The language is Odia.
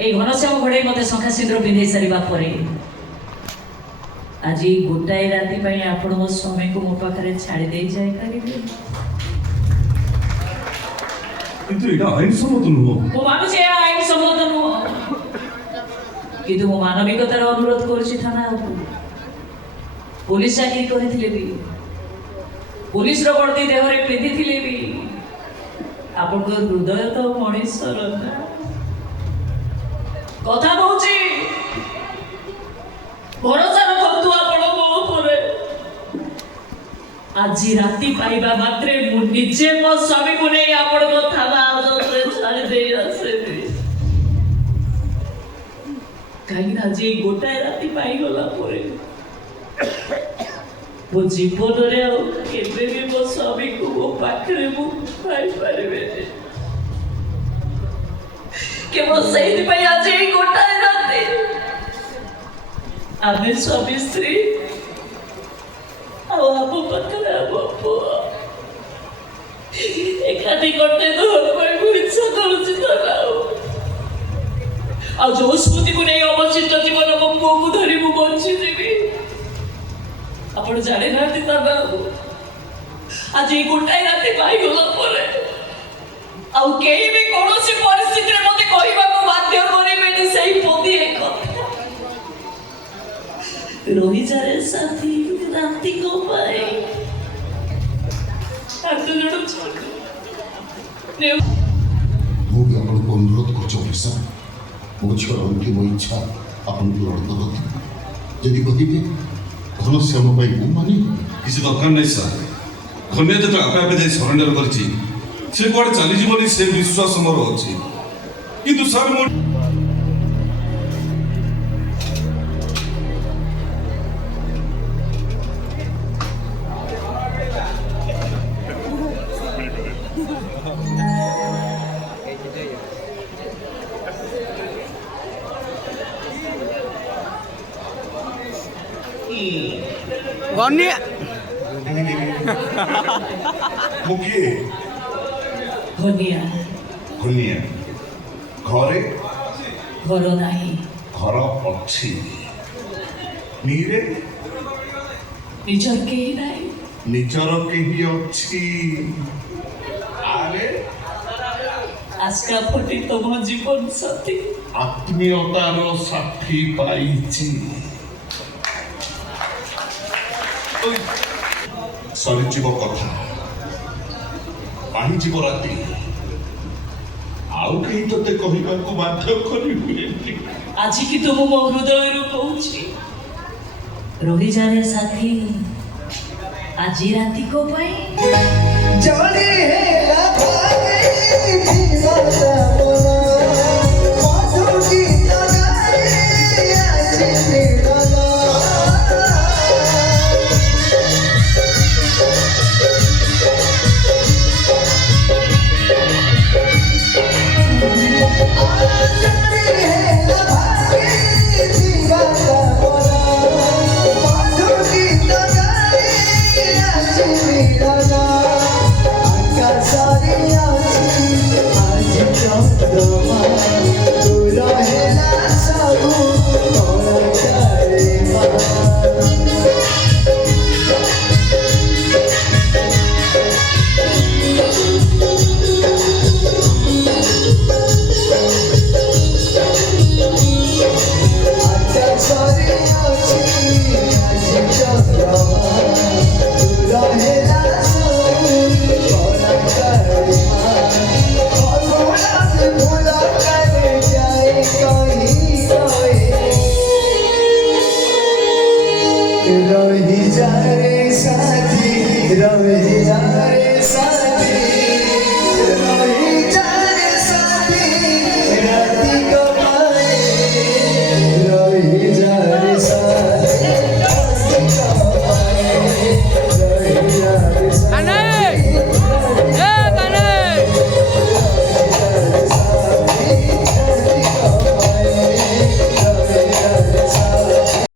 এই ঘনশ্যাম ঘোড়াই মতে শঙ্খা সিନ୍ଦুর পিঁধে সারিবা পরে আজি গোটাଏ ରାତି ପାଇଁ ଆପଣ ମୋ ସ୍ୱାମୀଙ୍କୁ ମୋ ପାଖରେ ଛାଡ଼ି ଦେଇ ଯାଇପାରିବେ। କିନ୍ତୁ ଏଇଟା ଆଇନସମ୍ମତ ନୁହଁ। ମୁଁ ମାନୁଛି ଏହା ଆଇନସମ୍ମତ ନୁହଁ, କିନ୍ତୁ ମୁଁ ମାନବିକତାର ଅନୁରୋଧ କରୁଛି ଥାନାକୁ। ପୁଲିସ ଚାକିରି କରିଥିଲେ ବି, ପୁଲିସର ବର୍ଦ୍ଦି ଦେହରେ ପିନ୍ଧିଥିଲେ ବି ଆପଣଙ୍କ ହୃଦୟ ତ ମଣିଷର ନା। କଥା କହୁଛି, ଭରସା ରଖନ୍ତୁ ଆପଣ ମୋ ଉପରେ। ଆଜି ରାତି ପାଇବା ମାତ୍ରେ ମୁଁ ନିଜେ ମୋ ସ୍ୱାମୀକୁ ନେଇ ଆପଣଙ୍କ ଥାନା ହାଜତରେ ଛାଡ଼ି ଦେଇ ଆସିବି। କାହିଁକି ନା ଆଜି ଗୋଟାଏ ରାତି ପାଇଗଲା ପରେ ମୋ ଜୀବନରେ ଆଉ କେବେ ବି ମୋ ସ୍ୱାମୀକୁ ମୋ ପାଖରେ ମୁଁ ପାଇପାରିବିନି। କେବଳ ସେଇଥିପାଇଁ ଆଜି ଏଇ ଗୋଟାଏ ରାତି ଆମେ ସ୍ୱାମୀ ସ୍ତ୍ରୀ ଆଉ ଆମ ପାଖରେ ଆମ ପୁଅ ଏକାଠି କଟେଇ ଦେବା ପାଇଁ ମୁଁ ଇଚ୍ଛା କରୁଛି ଥାନା। ଆଉ ଯୋଉ ସ୍ମୃତିକୁ ନେଇ ଅବଶିଷ୍ଟ ଜୀବନ ମୋ ପୁଅକୁ ଧରି ମୁଁ ବଞ୍ଚିଯିବି ଆପଣ ଜାଣିନାହାନ୍ତି ଥାନା। ଆଜି ଏଇ ଗୋଟାଏ ରାତି ପାଇଗଲା ପରେ ଆଉ କେହି ବି କୌଣସି ପରିସ୍ଥିତିରେ ମତେ କହିବାକୁ ବାଧ୍ୟ କରିବେନି ସେଇ ପଦିଏ କଥା। ରହିଯାରେ ସାଥୀ ରାତିକ ପାଇଁ ହାତ ଯୋଡୁଛୁ। ମୁଁ ବି ଆପଣଙ୍କୁ ଅନୁରୋଧ କରୁଛି ଅଫିସର, ମୋ ଝିଅର ଅନ୍ତିମ ଇଚ୍ଛା ଆପଣଙ୍କୁ ଲଢ଼ତ ଯଦି କହିବେ ଘନଶ୍ୟାମ ପାଇଁ ମୁଁ ମାନି କିଛି ଦରକାର ନାହିଁ ସାର୍। ଖନିଆ ଯେତେବେଳେ ଆପେ ଆପେ ଯାଇ ସରେଣ୍ଡର କରିଛି ସେ କୁଆଡ଼େ ଚାଲିଯିବନି ସେ ବିଶ୍ୱାସ ମୋର ଅଛି। କିନ୍ତୁ ସାର୍ ମୁଁ Goni. ମୁଁ କିଏ? ଧନିଆ ଘନିଆ। ଘରେ ଘର ନାହିଁ, ଘର ଅଛି। ନିରେ ନିଜର କେହି ନାହିଁ। ନିଜର କେହି ଅଛି। ଆରେ ଆସ୍କା ଫୁଟି ତମ ଜୀବନ ସାଥୀ ଆତ୍ମୀୟତାର ସାଥୀ ପାଇଛି। ସରିଯିବ କଥା, ପାଣିଯିବ ରାତି, ଆଉ କେହି ତତେ କହିବାକୁ ବାଧ୍ୟ କରିହୁଏନି। ଆଜି କିନ୍ତୁ ମୁଁ ମୋ ହୃଦୟରୁ କହୁଛି, ରହିଯାରେ ସାଥୀ ଆଜି ରାତିକ ପାଇଁ। Johnny, Rohi jare sathi